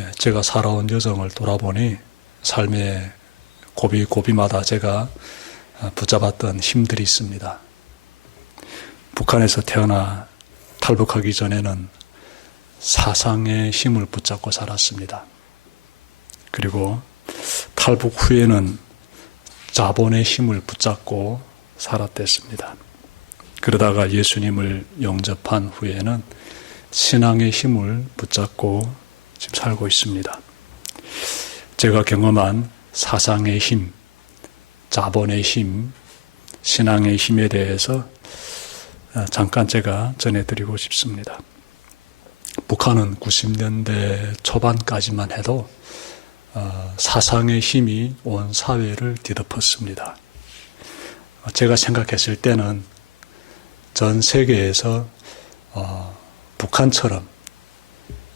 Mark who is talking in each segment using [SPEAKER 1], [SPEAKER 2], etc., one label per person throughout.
[SPEAKER 1] 예, 제가 살아온 여정을 돌아보니 삶의 고비 고비마다 제가 아, 붙잡았던 힘들이 있습니다. 북한에서 태어나 탈북하기 전에는 사상의 힘을 붙잡고 살았습니다. 그리고 탈북 후에는 자본의 힘을 붙잡고 살았댔습니다. 그러다가 예수님을 영접한 후에는 신앙의 힘을 붙잡고 지금 살고 있습니다. 제가 경험한 사상의 힘, 자본의 힘, 신앙의 힘에 대해서 어, 잠깐 제가 전해드리고 싶습니다. 북한은 90년대 초반까지만 해도 어, 사상의 힘이 온 사회를 뒤덮었습니다. 어, 제가 생각했을 때는 전 세계에서 어, 북한처럼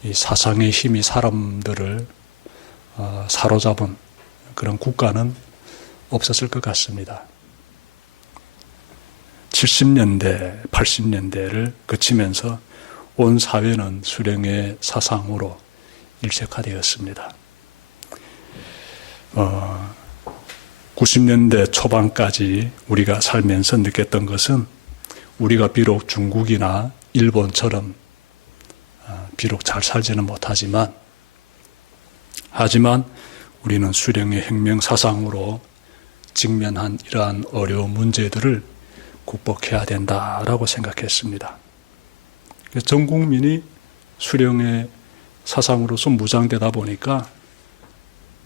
[SPEAKER 1] 이 사상의 힘이 사람들을 사로잡은 그런 국가는 없었을 것 같습니다. 70년대, 80년대를 거치면서 온 사회는 수령의 사상으로 일색화되었습니다. 어, 90년대 초반까지 우리가 살면서 느꼈던 것은 우리가 비록 중국이나 일본처럼 어, 비록 잘 살지는 못하지만 하지만 우리는 수령의 혁명 사상으로 직면한 이러한 어려운 문제들을 극복해야 된다라고 생각했습니다. 전 국민이 수령의 사상으로서 무장되다 보니까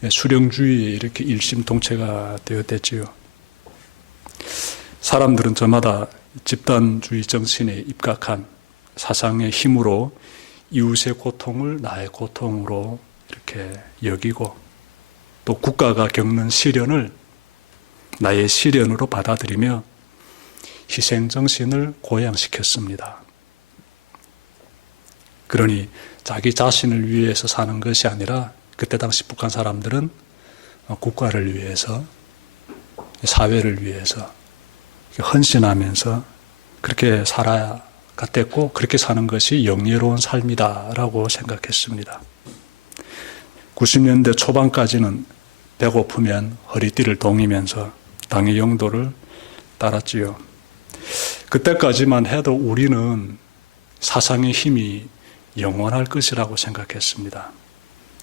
[SPEAKER 1] 수령주의에 이렇게 일심동체가 되었댔지요. 사람들은 저마다 집단주의 정신에 입각한 사상의 힘으로 이웃의 고통을 나의 고통으로 이렇게 여기고 또 국가가 겪는 시련을 나의 시련으로 받아들이며 희생정신을 고양시켰습니다. 그러니 자기 자신을 위해서 사는 것이 아니라 그때 당시 북한 사람들은 국가를 위해서 사회를 위해서 헌신하면서 그렇게 살아 갔댔고 그렇게 사는 것이 영예로운 삶이다라고 생각했습니다. 90년대 초반까지는 배고프면 허리띠를 동이면서 당의 영도를 따랐지요. 그때까지만 해도 우리는 사상의 힘이 영원할 것이라고 생각했습니다.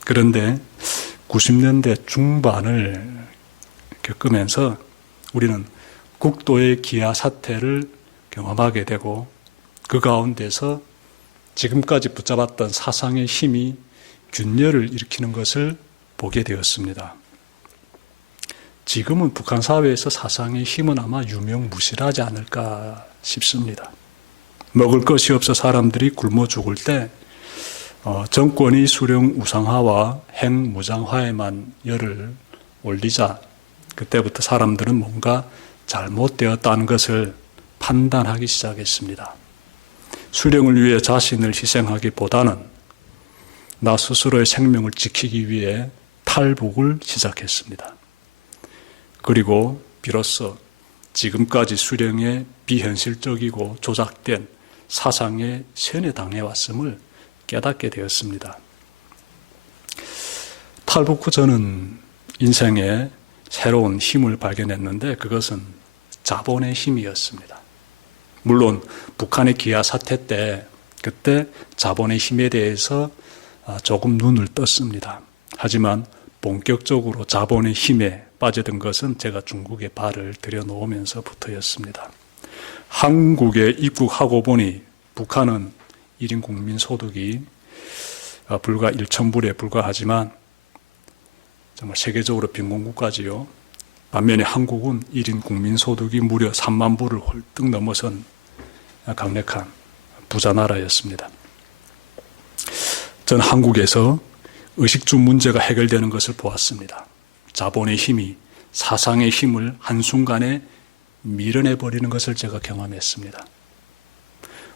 [SPEAKER 1] 그런데 90년대 중반을 겪으면서 우리는 국도의 기아 사태를 경험하게 되고 그 가운데서 지금까지 붙잡았던 사상의 힘이 균열을 일으키는 것을 보게 되었습니다. 지금은 북한 사회에서 사상의 힘은 아마 유명무실하지 않을까 싶습니다. 먹을 것이 없어 사람들이 굶어 죽을 때 어, 정권이 수령 우상화와 핵무장화에만 열을 올리자 그때부터 사람들은 뭔가 잘못되었다는 것을 판단하기 시작했습니다. 수령을 위해 자신을 희생하기보다는 나 스스로의 생명을 지키기 위해 탈북을 시작했습니다. 그리고 비로소 지금까지 수령의 비현실적이고 조작된 사상에 세뇌당해 왔음을 깨닫게 되었습니다. 탈북 후 저는 인생에 새로운 힘을 발견했는데 그것은 자본의 힘이었습니다. 물론 북한의 기아 사태 때 그때 자본의 힘에 대해서 아, 조금 눈을 떴습니다. 하지만 본격적으로 자본의 힘에 빠져든 것은 제가 중국에 발을 들여놓으면서부터였습니다. 한국에 입국하고 보니 북한은 1인 국민 소득이 어, 불과 1천불에 불과하지만 정말 세계적으로 빈곤국가지요. 반면에 한국은 1인 국민 소득이 무려 3만 불을 헐떡 넘어선 강력한 부자 나라였습니다. 전 한국에서 의식주 문제가 해결되는 것을 보았습니다. 자본의 힘이 사상의 힘을 한순간에 밀어내버리는 것을 제가 경험했습니다.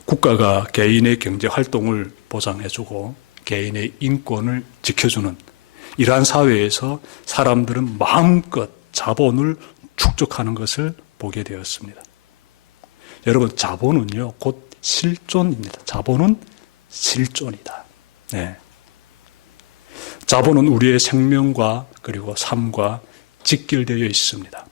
[SPEAKER 1] 국가가 개인의 경제 활동을 보장해주고 개인의 인권을 지켜주는 이러한 사회에서 사람들은 마음껏 자본을 축적하는 것을 보게 되었습니다. 여러분, 자본은요, 곧 실존입니다. 자본은 실존이다. 네. 자본은 우리의 생명과 그리고 삶과 직결되어 있습니다.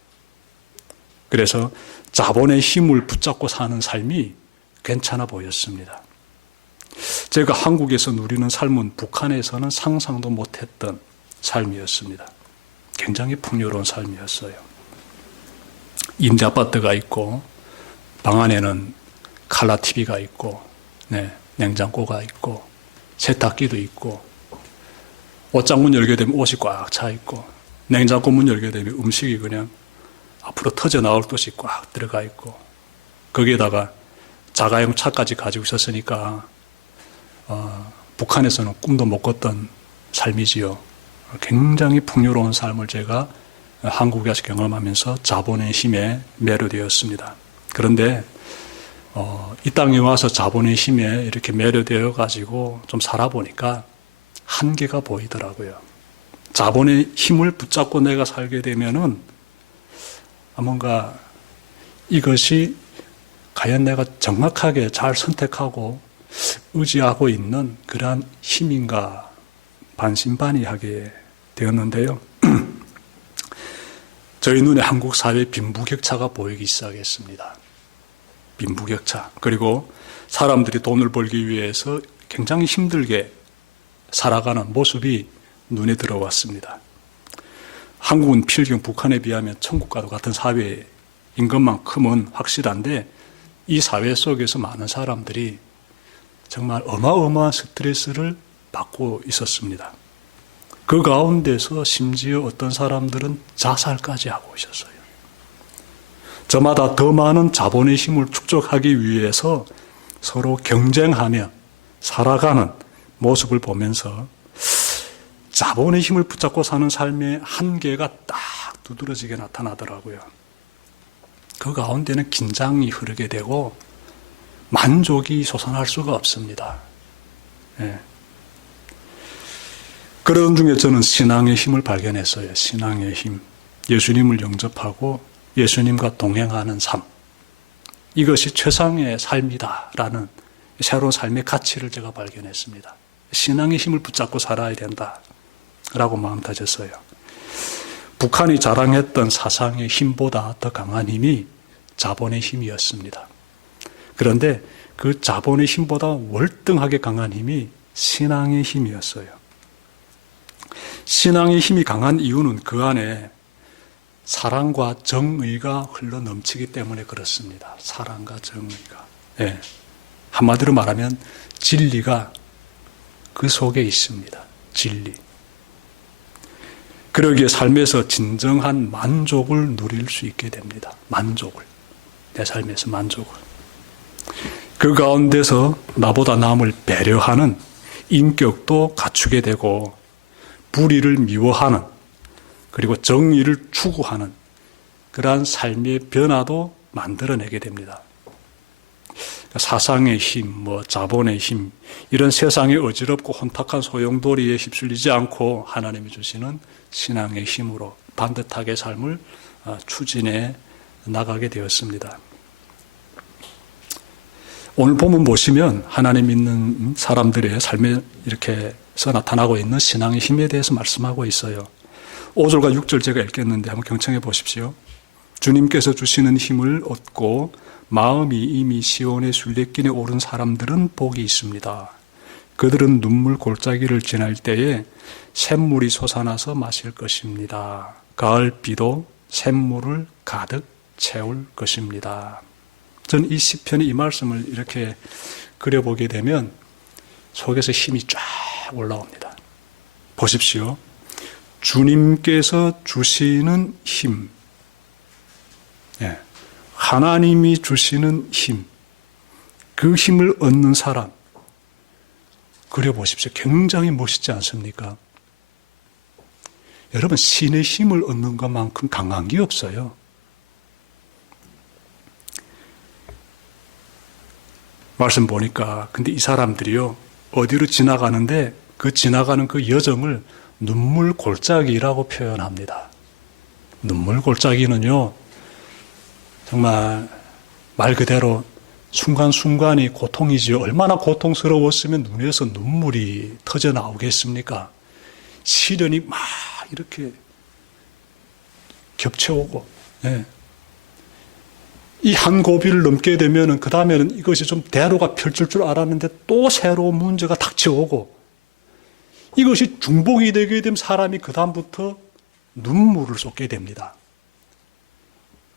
[SPEAKER 1] 그래서 자본의 힘을 붙잡고 사는 삶이 괜찮아 보였습니다. 제가 한국에서 누리는 삶은 북한에서는 상상도 못했던 삶이었습니다. 굉장히 풍요로운 삶이었어요. 임대 아파트가 있고 방 안에는 칼라 TV가 있고 네, 냉장고가 있고 세탁기도 있고 옷장 문 열게 되면 옷이 꽉 차 있고 냉장고 문 열게 되면 음식이 그냥 앞으로 터져 나올 것이 꽉 들어가 있고 거기에다가 자가용 차까지 가지고 있었으니까 어, 북한에서는 꿈도 못 꿨던 삶이지요. 굉장히 풍요로운 삶을 제가 한국에서 경험하면서 자본의 힘에 매료되었습니다. 그런데 어, 이 땅에 와서 자본의 힘에 이렇게 매료되어 가지고 좀 살아보니까 한계가 보이더라고요. 자본의 힘을 붙잡고 내가 살게 되면은 뭔가 이것이 과연 내가 정확하게 잘 선택하고 의지하고 있는 그러한 힘인가 반신반의하게 되었는데요. 저희 눈에 한국 사회 빈부격차가 보이기 시작했습니다. 빈부격차. 그리고 사람들이 돈을 벌기 위해서 굉장히 힘들게 살아가는 모습이 눈에 들어왔습니다. 한국은 필경 북한에 비하면 천국과도 같은 사회인 것만큼은 확실한데 이 사회 속에서 많은 사람들이 정말 어마어마한 스트레스를 받고 있었습니다. 그 가운데서 심지어 어떤 사람들은 자살까지 하고 있었어요. 저마다 더 많은 자본의 힘을 축적하기 위해서 서로 경쟁하며 살아가는 모습을 보면서 자본의 힘을 붙잡고 사는 삶의 한계가 딱 두드러지게 나타나더라고요. 그 가운데는 긴장이 흐르게 되고 만족이 솟아날 수가 없습니다. 예. 그런 중에 저는 신앙의 힘을 발견했어요. 신앙의 힘. 예수님을 영접하고 예수님과 동행하는 삶. 이것이 최상의 삶이다라는 새로운 삶의 가치를 제가 발견했습니다. 신앙의 힘을 붙잡고 살아야 된다라고 마음 다졌어요. 북한이 자랑했던 사상의 힘보다 더 강한 힘이 자본의 힘이었습니다. 그런데 그 자본의 힘보다 월등하게 강한 힘이 신앙의 힘이었어요. 신앙의 힘이 강한 이유는 그 안에 사랑과 정의가 흘러 넘치기 때문에 그렇습니다. 사랑과 정의가. 예. 한마디로 말하면 진리가 그 속에 있습니다. 진리. 그러기에 삶에서 진정한 만족을 누릴 수 있게 됩니다. 만족을. 내 삶에서 만족을. 그 가운데서 나보다 남을 배려하는 인격도 갖추게 되고 불의를 미워하는 그리고 정의를 추구하는 그러한 삶의 변화도 만들어내게 됩니다. 사상의 힘, 뭐 자본의 힘, 이런 세상의 어지럽고 혼탁한 소용돌이에 휩쓸리지 않고 하나님이 주시는 신앙의 힘으로 반듯하게 삶을 어, 추진해 나가게 되었습니다. 오늘 본문 보시면 하나님 믿는 사람들의 삶에 이렇게 서 나타나고 있는 신앙의 힘에 대해서 말씀하고 있어요. 5절과 6절 제가 읽겠는데 한번 경청해 보십시오. 주님께서 주시는 힘을 얻고 마음이 이미 시온의 순례길에 오른 사람들은 복이 있습니다. 그들은 눈물 골짜기를 지날 때에 샘물이 솟아나서 마실 것입니다. 가을 비도 샘물을 가득 채울 것입니다. 전 이 시편의 이 말씀을 이렇게 그려보게 되면 속에서 힘이 쫙 올라옵니다. 보십시오. 주님께서 주시는 힘, 예. 하나님이 주시는 힘, 그 힘을 얻는 사람, 그려보십시오. 굉장히 멋있지 않습니까? 여러분, 신의 힘을 얻는 것만큼 강한 게 없어요. 말씀 보니까, 근데 이 사람들이요, 어디로 지나가는데 그 지나가는 그 여정을 눈물 골짜기라고 표현합니다. 눈물 골짜기는요, 정말 말 그대로 순간순간이 고통이지요. 얼마나 고통스러웠으면 눈에서 눈물이 터져 나오겠습니까? 시련이 막 이렇게 겹쳐오고, 예. 이 한 고비를 넘게 되면은 그 다음에는 이것이 좀 대로가 펼칠 줄 알았는데 또 새로운 문제가 닥쳐오고 이것이 중복이 되게 되면 사람이 그 다음부터 눈물을 쏟게 됩니다.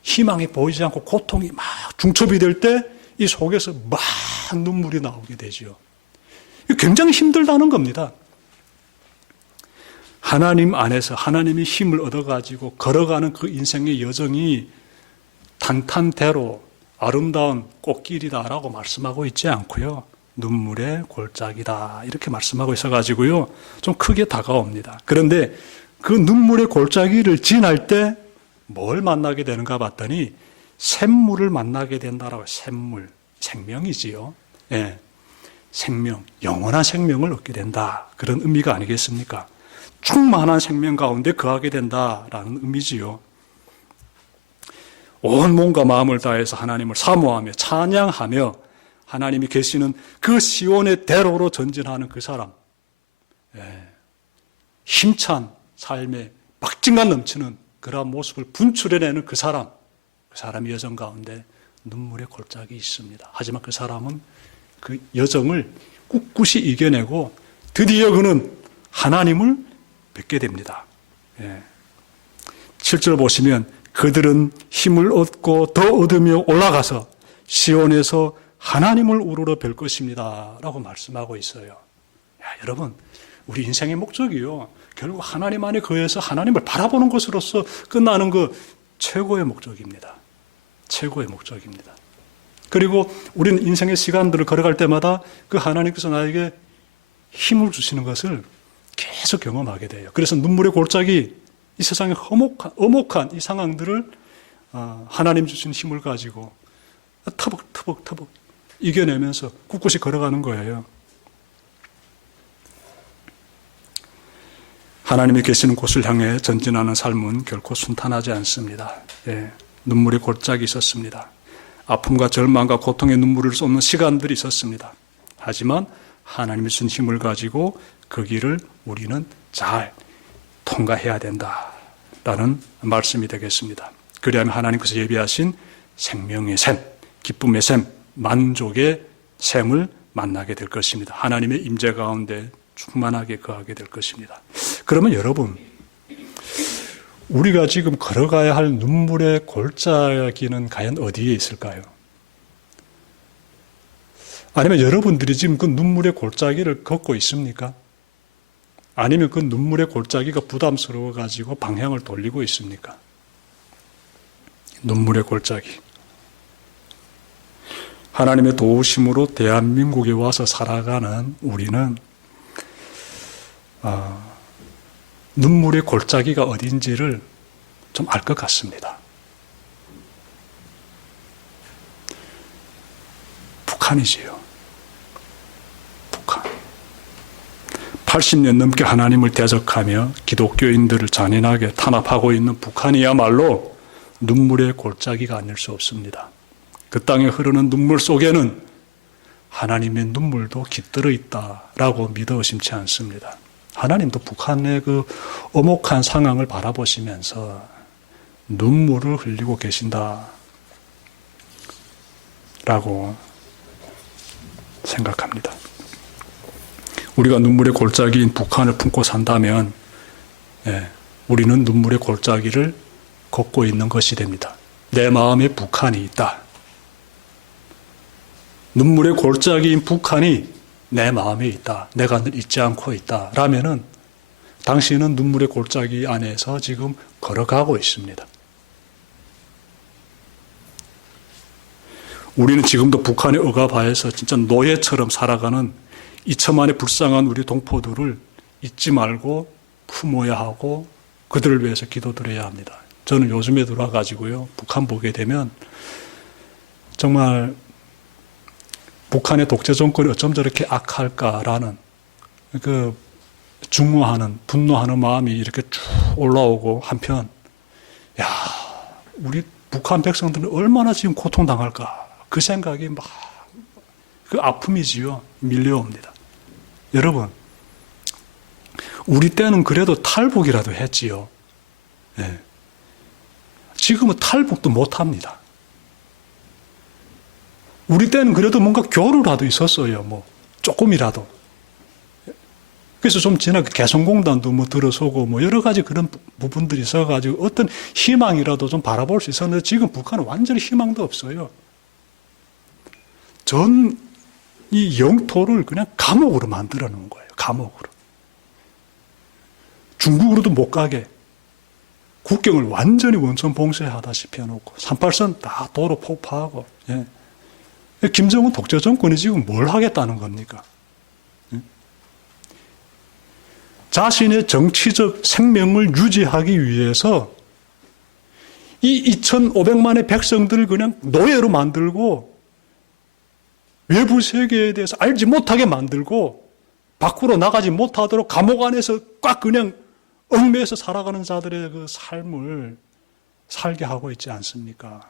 [SPEAKER 1] 희망이 보이지 않고 고통이 막 중첩이 될 때 이 속에서 막 눈물이 나오게 되죠. 굉장히 힘들다는 겁니다. 하나님 안에서 하나님의 힘을 얻어가지고 걸어가는 그 인생의 여정이 탄탄대로 아름다운 꽃길이다라고 말씀하고 있지 않고요. 눈물의 골짜기다. 이렇게 말씀하고 있어가지고요. 좀 크게 다가옵니다. 그런데 그 눈물의 골짜기를 지날 때 뭘 만나게 되는가 봤더니 샘물을 만나게 된다라고 샘물, 생명이지요. 예. 생명, 영원한 생명을 얻게 된다. 그런 의미가 아니겠습니까? 충만한 생명 가운데 거하게 된다라는 의미지요. 온 몸과 마음을 다해서 하나님을 사모하며 찬양하며 하나님이 계시는 그 시온의 대로로 전진하는 그 사람. 예. 힘찬 삶에 박진감 넘치는 그러한 모습을 분출해내는 그 사람. 그 사람의 여정 가운데 눈물의 골짜기 있습니다. 하지만 그 사람은 그 여정을 꿋꿋이 이겨내고 드디어 그는 하나님을 뵙게 됩니다. 예. 7절 보시면 그들은 힘을 얻고 더 얻으며 올라가서 시온에서 하나님을 우러러 뵐 것입니다. 라고 말씀하고 있어요. 야, 여러분, 우리 인생의 목적이요. 결국 하나님 안에 거해서 하나님을 바라보는 것으로서 끝나는 그 최고의 목적입니다. 최고의 목적입니다. 그리고 우리는 인생의 시간들을 걸어갈 때마다 그 하나님께서 나에게 힘을 주시는 것을 계속 경험하게 돼요. 그래서 눈물의 골짜기, 이 세상의 허목한, 어목한 이 상황들을 어, 하나님 주신 힘을 가지고 터벅 터벅 터벅 이겨내면서 꿋꿋이 걸어가는 거예요. 하나님이 계시는 곳을 향해 전진하는 삶은 결코 순탄하지 않습니다. 예, 눈물의 골짜기 있었습니다. 아픔과 절망과 고통의 눈물을 쏟는 시간들이 있었습니다. 하지만 하나님이 준 힘을 가지고 그 길을 우리는 잘 통과해야 된다라는 말씀이 되겠습니다. 그리하면 하나님께서 예비하신 생명의 샘, 기쁨의 샘, 만족의 샘을 만나게 될 것입니다. 하나님의 임재 가운데 충만하게 거하게 될 것입니다. 그러면 여러분, 우리가 지금 걸어가야 할 눈물의 골짜기는 과연 어디에 있을까요? 아니면 여러분들이 지금 그 눈물의 골짜기를 걷고 있습니까? 아니면 그 눈물의 골짜기가 부담스러워 가지고 방향을 돌리고 있습니까? 눈물의 골짜기. 하나님의 도우심으로 대한민국에 와서 살아가는 우리는 어, 눈물의 골짜기가 어딘지를 좀 알 것 같습니다. 북한이지요. 북한. 80년 넘게 하나님을 대적하며 기독교인들을 잔인하게 탄압하고 있는 북한이야말로 눈물의 골짜기가 아닐 수 없습니다. 그 땅에 흐르는 눈물 속에는 하나님의 눈물도 깃들어 있다라고 믿어 의심치 않습니다. 하나님도 북한의 그 어목한 상황을 바라보시면서 눈물을 흘리고 계신다. 라고 생각합니다. 우리가 눈물의 골짜기인 북한을 품고 산다면, 예, 우리는 눈물의 골짜기를 걷고 있는 것이 됩니다. 내 마음에 북한이 있다. 눈물의 골짜기인 북한이 내 마음에 있다. 내가 늘 잊지 않고 있다. 라면은 당신은 눈물의 골짜기 안에서 지금 걸어가고 있습니다. 우리는 지금도 북한의 억압하에서 진짜 노예처럼 살아가는 이처만의 불쌍한 우리 동포들을 잊지 말고 품어야 하고 그들을 위해서 기도드려야 합니다. 저는 요즘에 들어와가지고요, 북한 보게 되면 정말 북한의 독재 정권이 어쩜 저렇게 악할까라는 그 중후하는 분노하는 마음이 이렇게 쭉 올라오고 한편 야 우리 북한 백성들은 얼마나 지금 고통당할까 그 생각이 막 그 아픔이지요 밀려옵니다. 여러분 우리 때는 그래도 탈북이라도 했지요. 예. 지금은 탈북도 못 합니다. 우리 때는 그래도 뭔가 교류라도 있었어요. 뭐 조금이라도. 그래서 좀 지나게 개성공단도 뭐 들어서고 뭐 여러 가지 그런 부- 부분들이 있어가지고 어떤 희망이라도 좀 바라볼 수 있었는데 지금 북한은 완전히 희망도 없어요. 전 이 영토를 그냥 감옥으로 만들어 놓은 거예요. 감옥으로. 중국으로도 못 가게 국경을 완전히 원천 봉쇄하다시피 해놓고 38선 다 도로 폭파하고 예. 김정은 독재 정권이 지금 뭘 하겠다는 겁니까? 예? 자신의 정치적 생명을 유지하기 위해서 이 2,500만의 백성들을 그냥 노예로 만들고 외부 세계에 대해서 알지 못하게 만들고 밖으로 나가지 못하도록 감옥 안에서 꽉 그냥 얽매여서 살아가는 자들의 그 삶을 살게 하고 있지 않습니까?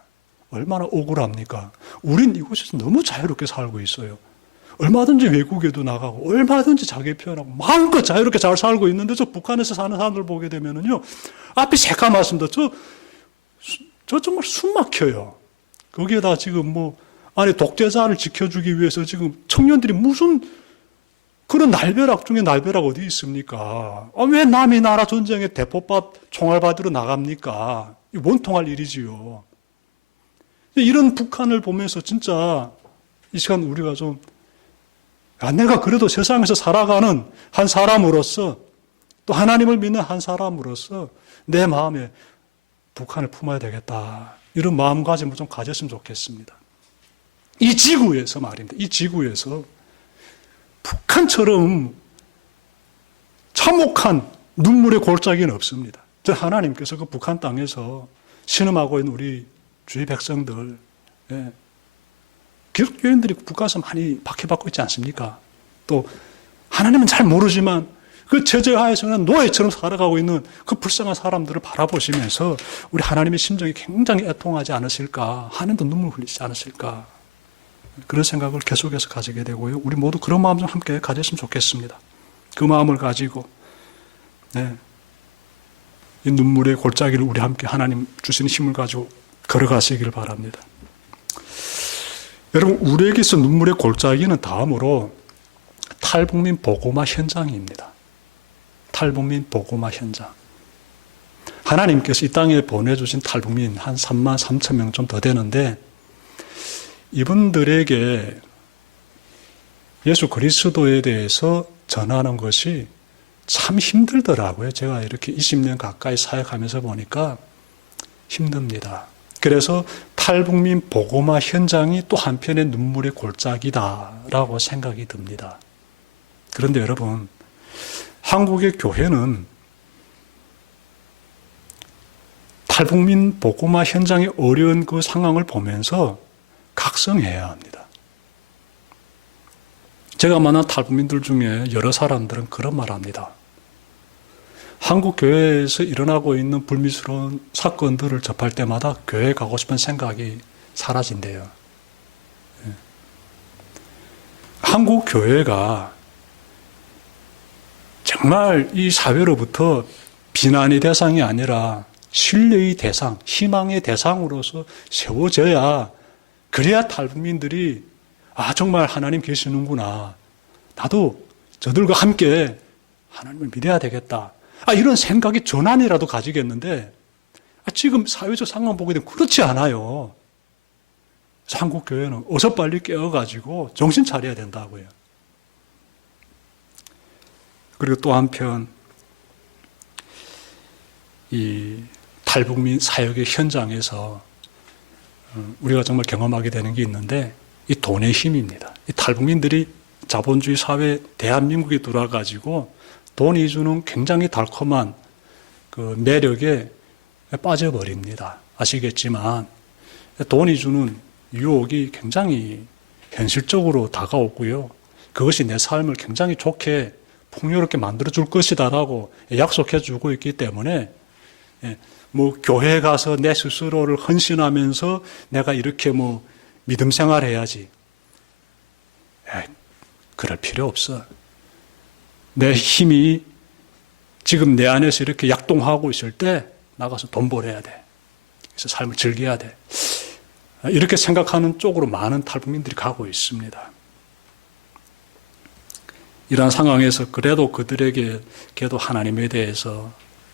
[SPEAKER 1] 얼마나 억울합니까? 우린 이곳에서 너무 자유롭게 살고 있어요. 얼마든지 외국에도 나가고, 얼마든지 자기 표현하고, 마음껏 자유롭게 잘 살고 있는데, 저 북한에서 사는 사람들 보게 되면은요, 앞이 새까맣습니다. 저, 수- 저 정말 숨 막혀요. 거기에다 지금 뭐, 아니, 독재자를 지켜주기 위해서 지금 청년들이 무슨 그런 날벼락 중에 날벼락 어디 있습니까? 아, 왜 남이 나라 전쟁에 대포밥 총알 받으러 나갑니까? 이 원통할 일이지요. 이런 북한을 보면서 진짜 이 시간 우리가 좀, 아, 내가 그래도 세상에서 살아가는 한 사람으로서 또 하나님을 믿는 한 사람으로서 내 마음에 북한을 품어야 되겠다. 이런 마음가짐을 좀 가졌으면 좋겠습니다. 이 지구에서 말입니다. 이 지구에서 북한처럼 참혹한 눈물의 골짜기는 없습니다. 저 하나님께서 그 북한 땅에서 신음하고 있는 우리 주위 백성들, 예. 기독교인들이 북한에서 많이 박해받고 있지 않습니까? 또 하나님은 잘 모르지만 그 제재 하에서는 노예처럼 살아가고 있는 그 불쌍한 사람들을 바라보시면서 우리 하나님의 심정이 굉장히 애통하지 않으실까? 하나님도 눈물 흘리지 않으실까? 그런 생각을 계속해서 가지게 되고요. 우리 모두 그런 마음 좀 함께 가졌으면 좋겠습니다. 그 마음을 가지고 네. 이 눈물의 골짜기를 우리 함께 하나님 주시는 힘을 가지고 걸어가시길 바랍니다. 여러분 우리에게서 눈물의 골짜기는 다음으로 탈북민 보고마 현장입니다. 탈북민 보고마 현장. 하나님께서 이 땅에 보내주신 탈북민 한 3만 3천 명 좀 더 되는데 이분들에게 예수 그리스도에 대해서 전하는 것이 참 힘들더라고요. 제가 이렇게 20년 가까이 사역하면서 보니까 힘듭니다. 그래서 탈북민 보고마 현장이 또 한편의 눈물의 골짜기다라고 생각이 듭니다. 그런데 여러분, 한국의 교회는 탈북민 보고마 현장의 어려운 그 상황을 보면서 각성해야 합니다. 제가 만난 탈북민들 중에 여러 사람들은 그런 말 합니다. 한국 교회에서 일어나고 있는 불미스러운 사건들을 접할 때마다 교회 가고 싶은 생각이 사라진대요. 예. 한국 교회가 정말 이 사회로부터 비난의 대상이 아니라 신뢰의 대상, 희망의 대상으로서 세워져야 그래야 탈북민들이 아 정말 하나님 계시는구나. 나도 저들과 함께 하나님을 믿어야 되겠다. 아 이런 생각이 전환이라도 가지겠는데 아, 지금 사회적 상황 보게 되면 그렇지 않아요. 한국 교회는 어서 빨리 깨어가지고 정신 차려야 된다고요. 그리고 또 한편 이 탈북민 사역의 현장에서 어, 우리가 정말 경험하게 되는 게 있는데 이 돈의 힘입니다. 이 탈북민들이 자본주의 사회 대한민국에 들어와가지고 돈이 주는 굉장히 달콤한 그 매력에 빠져버립니다. 아시겠지만 돈이 주는 유혹이 굉장히 현실적으로 다가오고요. 그것이 내 삶을 굉장히 좋게 풍요롭게 만들어 줄 것이다라고 약속해 주고 있기 때문에 예, 뭐 교회 가서 내 스스로를 헌신하면서 내가 이렇게 뭐 믿음 생활 해야지. 에이, 그럴 필요 없어. 내 힘이 지금 내 안에서 이렇게 약동하고 있을 때 나가서 돈 벌어야 돼. 그래서 삶을 즐겨야 돼. 이렇게 생각하는 쪽으로 많은 탈북민들이 가고 있습니다. 이러한 상황에서 그래도 그들에게 그래도 하나님에 대해서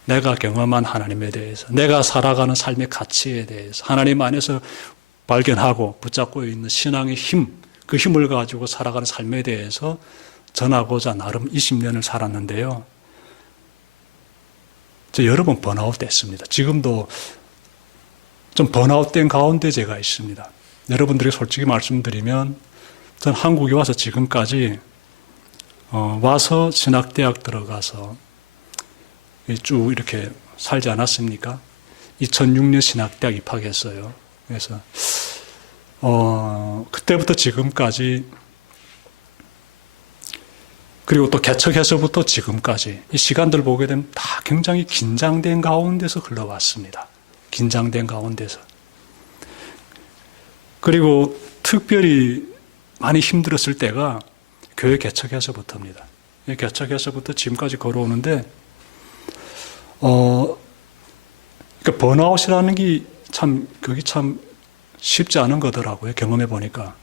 [SPEAKER 1] 내가 경험한 하나님에 대해서 내가 살아가는 삶의 가치에 대해서 하나님 안에서 발견하고 붙잡고 있는 신앙의 힘, 그 힘을 가지고 살아가는 삶에 대해서 전하고자 나름 20년을 살았는데요. 저 여러 번 번아웃 됐습니다. 지금도 좀 번아웃된 가운데 제가 있습니다. 여러분들에게 솔직히 말씀드리면 전 한국에 와서 지금까지 어, 와서 신학대학 들어가서 쭉 이렇게 살지 않았습니까? 2006년 신학대학 입학했어요. 그래서 어, 그때부터 지금까지 그리고 또 개척해서부터 지금까지 이 시간들 보게 되면 다 굉장히 긴장된 가운데서 흘러왔습니다. 긴장된 가운데서. 그리고 특별히 많이 힘들었을 때가 교회 개척해서부터입니다. 개척해서부터 지금까지 걸어오는데, 어, 그러니까 번아웃이라는 게 참, 그게 참 쉽지 않은 거더라고요. 경험해 보니까.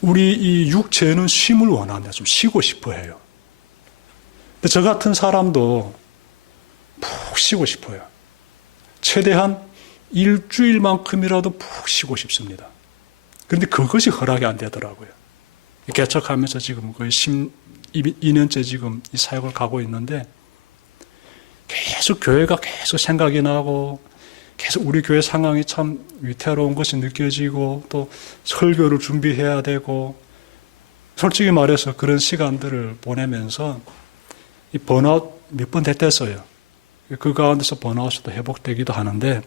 [SPEAKER 1] 우리 이 육체는 쉼을 원합니다. 좀 쉬고 싶어 해요. 근데 저 같은 사람도 푹 쉬고 싶어요. 최대한 일주일만큼이라도 푹 쉬고 싶습니다. 그런데 그것이 허락이 안 되더라고요. 개척하면서 지금 거의 12년째 지금 이 사역을 가고 있는데 계속 교회가 계속 생각이 나고 계속 우리 교회 상황이 참 위태로운 것이 느껴지고 또 설교를 준비해야 되고 솔직히 말해서 그런 시간들을 보내면서 이 번아웃 몇 번 됐댔어요. 그 가운데서 번아웃도 회복되기도 하는데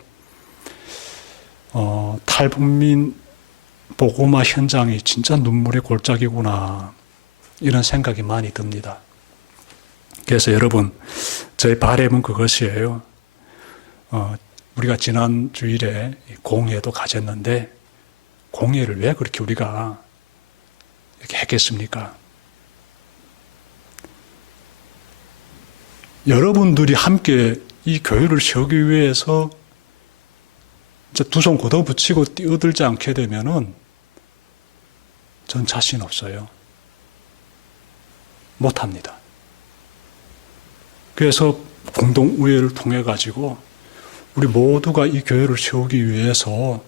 [SPEAKER 1] 어, 탈북민 보고마 현장이 진짜 눈물의 골짜기구나 이런 생각이 많이 듭니다. 그래서 여러분 저의 바램은 그것이에요. 어, 우리가 지난 주일에 공예도 가졌는데 공예를 왜 그렇게 우리가 이렇게 했겠습니까? 여러분들이 함께 이 교회를 세우기 위해서 두 손 걷어붙이고 뛰어들지 않게 되면은 전 자신 없어요. 못합니다. 그래서 공동우회를 통해 가지고 우리 모두가 이 교회를 세우기 위해서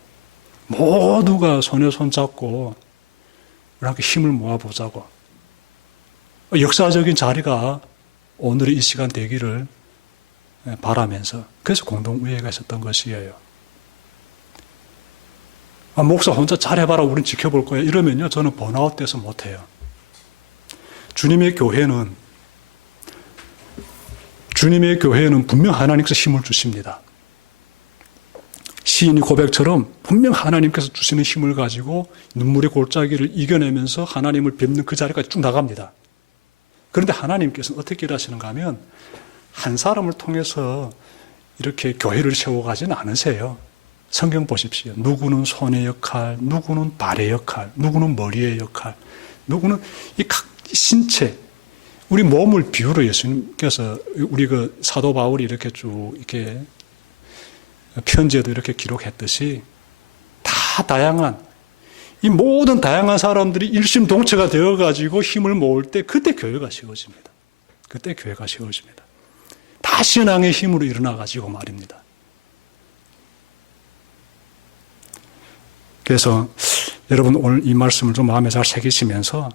[SPEAKER 1] 모두가 손에 손 잡고 이렇게 힘을 모아보자고. 역사적인 자리가 오늘의 이 시간 되기를 바라면서 그래서 공동우회가 있었던 것이에요. 아, 목사 혼자 잘해봐라, 우린 지켜볼 거야. 이러면요, 저는 번아웃 돼서 못해요. 주님의 교회는, 주님의 교회는 분명 하나님께서 힘을 주십니다. 시인이 고백처럼 분명 하나님께서 주시는 힘을 가지고 눈물의 골짜기를 이겨내면서 하나님을 뵙는 그 자리까지 쭉 나갑니다. 그런데 하나님께서는 어떻게 일하시는가 하면 한 사람을 통해서 이렇게 교회를 세워가지는 않으세요. 성경 보십시오. 누구는 손의 역할, 누구는 발의 역할, 누구는 머리의 역할, 누구는 이 각 신체, 우리 몸을 비유로 예수님께서 우리 그 사도 바울이 이렇게 쭉 이렇게 편지에도 이렇게 기록했듯이 다 다양한 이 모든 다양한 사람들이 일심동체가 되어 가지고 힘을 모을 때 그때 교회가 세워집니다. 그때 교회가 세워집니다. 다 신앙의 힘으로 일어나 가지고 말입니다. 그래서 여러분 오늘 이 말씀을 좀 마음에 잘 새기시면서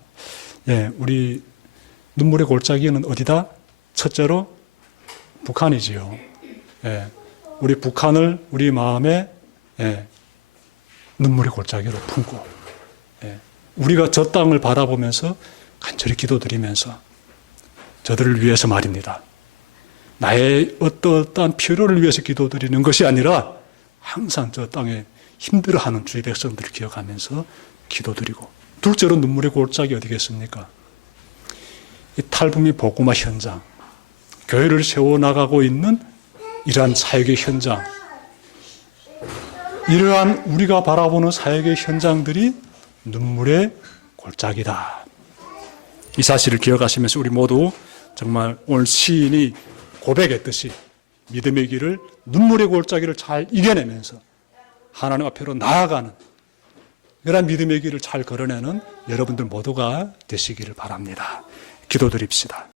[SPEAKER 1] 예, 우리 눈물의 골짜기는 어디다? 첫째로 북한이지요. 예, 우리 북한을 우리 마음에 예, 눈물의 골짜기로 품고 예, 우리가 저 땅을 바라보면서 간절히 기도드리면서 저들을 위해서 말입니다. 나의 어떠한 필요를 위해서 기도드리는 것이 아니라 항상 저 땅에 힘들어하는 주의 백성들을 기억하면서 기도드리고 둘째로 눈물의 골짜기 어디겠습니까? 이 탈북민 복음화 현장, 교회를 세워나가고 있는 이러한 사역의 현장, 이러한 우리가 바라보는 사역의 현장들이 눈물의 골짜기다. 이 사실을 기억하시면서 우리 모두 정말 오늘 시인이 고백했듯이 믿음의 길을 눈물의 골짜기를 잘 이겨내면서 하나님 앞으로 나아가는 그런 믿음의 길을 잘 걸어내는 여러분들 모두가 되시기를 바랍니다. 기도드립시다.